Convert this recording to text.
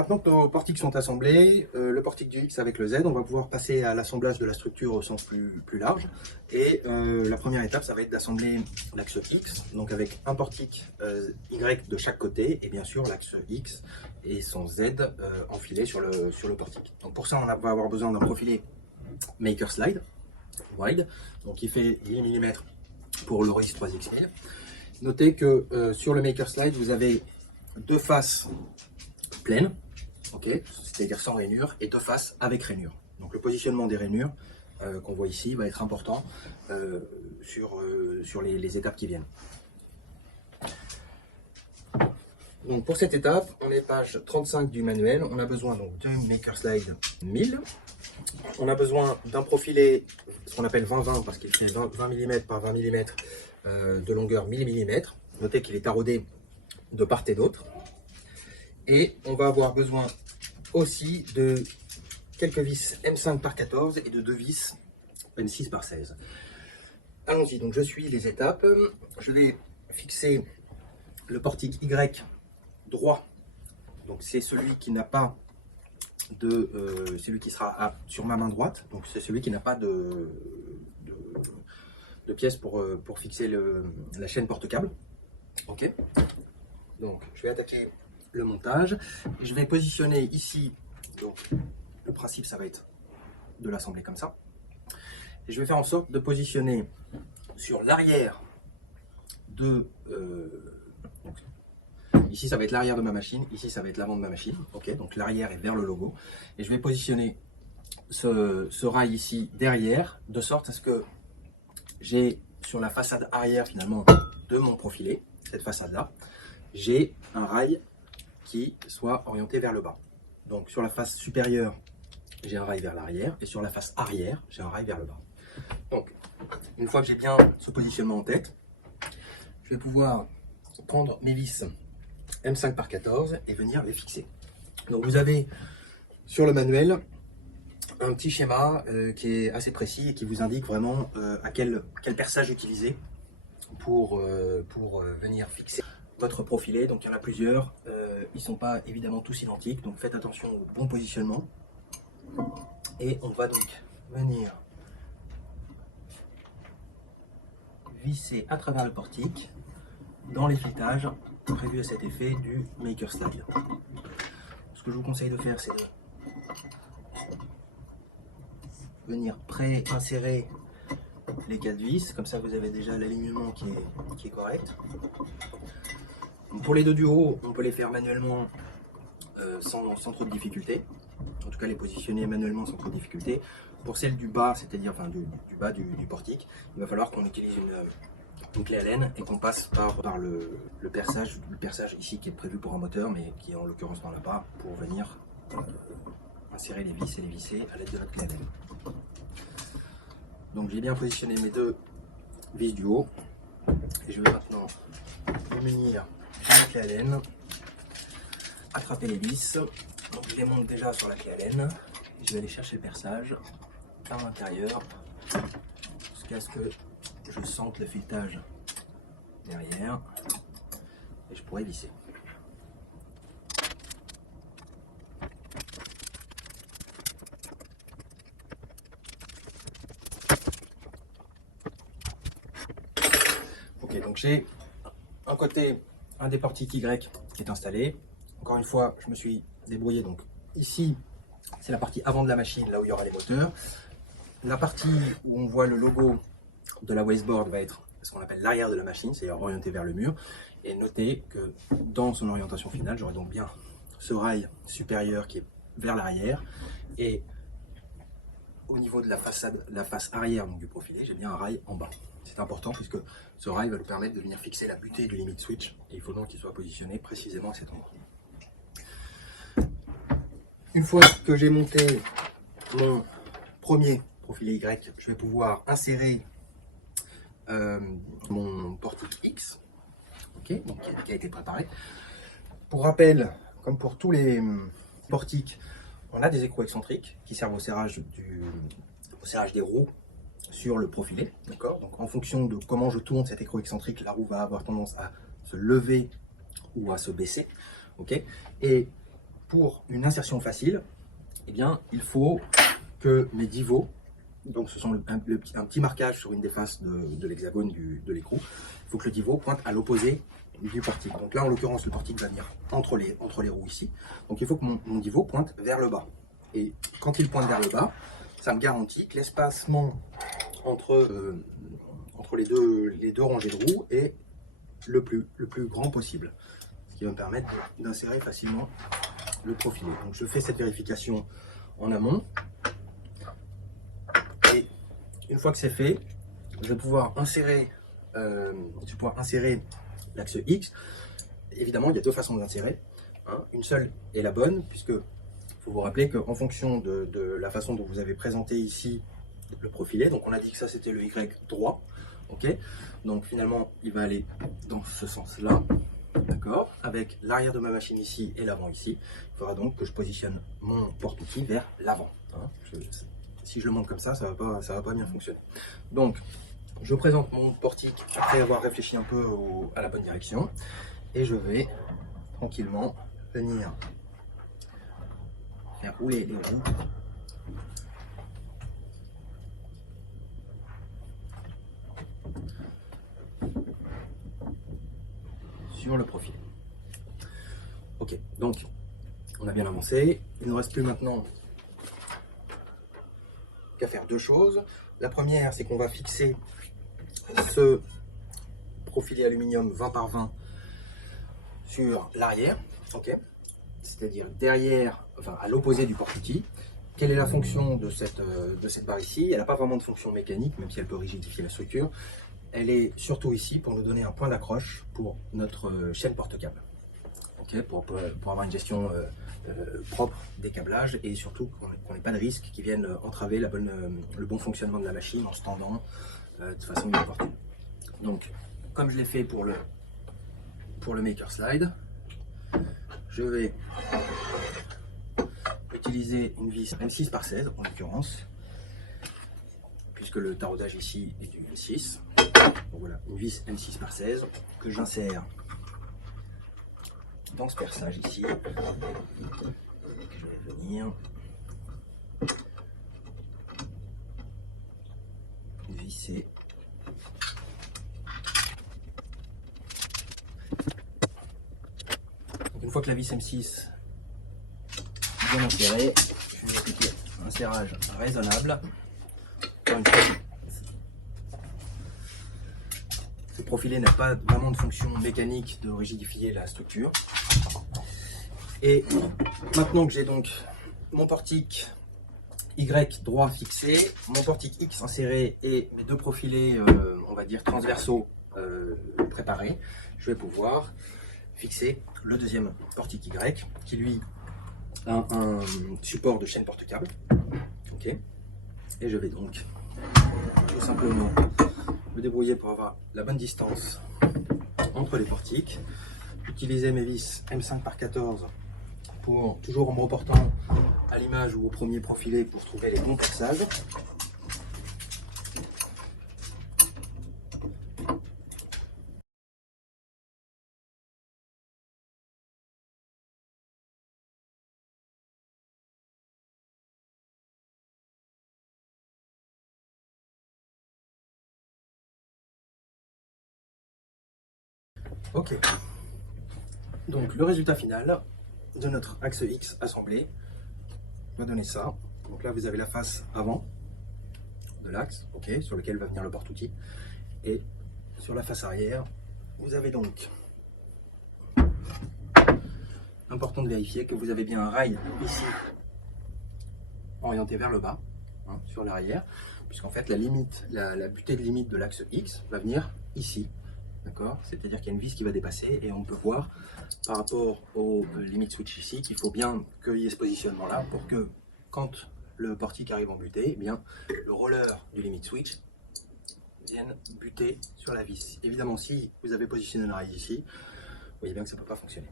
Maintenant que nos portiques sont assemblés, le portique du X avec le Z, on va pouvoir passer à l'assemblage de la structure au sens plus large. Et la première étape, ça va être d'assembler l'axe X, donc avec un portique Y de chaque côté, et bien sûr l'axe X et son Z enfilé sur le portique. Donc pour ça, on va avoir besoin d'un profilé Maker Slide wide, donc il fait 10 mm pour l'Oris 3X1000. Notez que sur le Maker Slide, vous avez deux faces pleines, ok, c'est-à-dire sans rainure, et deux faces avec rainure. Donc le positionnement des rainures qu'on voit ici va être important sur les étapes qui viennent. Donc pour cette étape, on est page 35 du manuel. On a besoin donc d'un Maker Slide 1000. On a besoin d'un profilé, ce qu'on appelle 20-20 parce qu'il fait 20 mm par 20 mm de longueur 1000 mm. Notez qu'il est taraudé de part et d'autre. Et on va avoir besoin aussi de quelques vis M5 par 14 et de deux vis M6 par 16. Allons-y, donc je suis les étapes. Je vais fixer le portique Y droit. Donc c'est celui qui n'a pas celui qui sera sur ma main droite. Donc c'est celui qui n'a pas de pièce pour fixer la chaîne porte-câble. Ok. Donc je vais attaquer le montage et je vais positionner ici. Donc le principe, ça va être de l'assembler comme ça. Et je vais faire en sorte de positionner sur l'arrière de ici ça va être l'arrière de ma machine, ici ça va être l'avant de ma machine. Ok, donc l'arrière est vers le logo et je vais positionner ce rail ici derrière, de sorte à ce que j'ai sur la façade arrière finalement de mon profilé, cette façade là, j'ai un rail qui soit orienté vers le bas. Donc sur la face supérieure, j'ai un rail vers l'arrière et sur la face arrière, j'ai un rail vers le bas. Donc une fois que j'ai bien ce positionnement en tête, je vais pouvoir prendre mes vis M5 par 14 et venir les fixer. Donc vous avez sur le manuel un petit schéma qui est assez précis et qui vous indique vraiment à quel perçage utiliser pour venir fixer votre profilé. Donc il y en a plusieurs, ils ne sont pas évidemment tous identiques, donc faites attention au bon positionnement. Et on va donc venir visser à travers le portique dans les filetages prévus à cet effet du Maker Slide. Ce que je vous conseille de faire, c'est de venir pré-insérer les 4 vis, comme ça vous avez déjà l'alignement qui est correct. Donc pour les deux du haut, on peut les faire manuellement sans trop de difficulté. En tout cas les positionner manuellement sans trop de difficulté. Pour celle du bas, c'est-à-dire enfin, du bas du portique, il va falloir qu'on utilise une clé Allen et qu'on passe par le perçage ici qui est prévu pour un moteur, mais qui en l'occurrence n'en a pas, pour venir insérer les vis et les visser à l'aide de notre clé Allen. Donc j'ai bien positionné mes deux vis du haut et je vais maintenant me munir de la clé Allen, attraper les vis. Donc je les monte déjà sur la clé Allen et je vais aller chercher le perçage par l'intérieur jusqu'à ce que je sente le filetage derrière et je pourrai visser. Ok, donc j'ai un côté, un des portiques Y qui est installé. Encore une fois, je me suis débrouillé. Donc ici, c'est la partie avant de la machine, là où il y aura les moteurs. La partie où on voit le logo de la wasteboard va être ce qu'on appelle l'arrière de la machine, c'est-à-dire orienté vers le mur. Et notez que dans son orientation finale, j'aurai donc bien ce rail supérieur qui est vers l'arrière. Et au niveau de la façade, la face arrière donc du profilé, j'ai bien un rail en bas. C'est important puisque ce rail va nous permettre de venir fixer la butée du limit switch. Et il faut donc qu'il soit positionné précisément à cet endroit. Une fois que j'ai monté mon premier profilé Y, je vais pouvoir insérer mon portique X, okay, donc, qui a été préparé. Pour rappel, comme pour tous les portiques, on a des écrous excentriques qui servent au serrage des roues sur le profilé. Donc en fonction de comment je tourne cet écrou excentrique, la roue va avoir tendance à se lever ou à se baisser. Okay, et pour une insertion facile, eh bien, il faut que mes divots, donc ce sont un petit marquage sur une des faces de l'hexagone de l'écrou, il faut que le divot pointe à l'opposé du portique. Donc là, en l'occurrence, le portique va venir entre les roues ici. Donc il faut que mon divot pointe vers le bas. Et quand il pointe vers le bas, ça me garantit que l'espacement entre les deux rangées de roues est le plus grand possible, ce qui va me permettre d'insérer facilement le profilé. Donc je fais cette vérification en amont, et une fois que c'est fait, je vais pouvoir insérer l'axe X. Évidemment, il y a deux façons de l'insérer, hein. Une seule est la bonne, puisque il faut vous rappeler qu'en fonction de la façon dont vous avez présenté ici le profilé, donc on a dit que ça c'était le Y droit, ok, donc finalement il va aller dans ce sens-là, d'accord, avec l'arrière de ma machine ici et l'avant ici. Il faudra donc que je positionne mon porte-outil vers l'avant, hein. Si je le monte comme ça va pas bien fonctionner. Donc je présente mon portique après avoir réfléchi un peu à la bonne direction, et je vais tranquillement venir faire rouler les roues sur le profil. Ok, donc on a bien avancé. Il ne reste plus maintenant qu'à faire deux choses. La première, c'est qu'on va fixer ce profilé aluminium 20 par 20 sur l'arrière, ok, c'est-à-dire derrière, enfin à l'opposé du porte-outil. Quelle est la fonction de cette barre ici? Elle n'a pas vraiment de fonction mécanique, même si elle peut rigidifier la structure. Elle est surtout ici pour nous donner un point d'accroche pour notre chaîne porte-câble. Okay, pour avoir une gestion propre des câblages, et surtout qu'on n'ait pas de risques qui viennent entraver le bon fonctionnement de la machine en se tendant de façon inopportune. Donc, comme je l'ai fait pour le Maker Slide, je vais utiliser une vis M6 par 16 en l'occurrence, puisque le taraudage ici est du M6. Donc voilà, une vis M6 par 16 que j'insère dans ce perçage ici. Je vais venir visser. Donc une fois que la vis M6 est bien insérée, je vais appliquer un serrage raisonnable. Ce profilé n'a pas vraiment de fonction mécanique de rigidifier la structure. Et maintenant que j'ai donc mon portique Y droit fixé, mon portique X inséré et mes deux profilés, on va dire transversaux, préparés, je vais pouvoir fixer le deuxième portique Y qui lui a un support de chaîne porte-câble. Okay. Et je vais donc tout simplement me débrouiller pour avoir la bonne distance entre les portiques, utiliser mes vis M5 par 14 pour, toujours en me reportant à l'image ou au premier profilé, pour trouver les bons perçages. Ok, donc le résultat final de notre axe X assemblé va donner ça. Donc là vous avez la face avant de l'axe, ok, sur lequel va venir le porte-outil, et sur la face arrière vous avez donc, important de vérifier que vous avez bien un rail ici orienté vers le bas, hein, sur l'arrière, puisqu'en fait la limite, la butée de limite de l'axe X va venir ici. D'accord, c'est-à-dire qu'il y a une vis qui va dépasser, et on peut voir par rapport au limit switch ici qu'il faut bien qu'il y ait ce positionnement là pour que quand le portique arrive en butée, eh bien le roller du limit switch vienne buter sur la vis. Évidemment, si vous avez positionné le rail ici, vous voyez bien que ça ne peut pas fonctionner.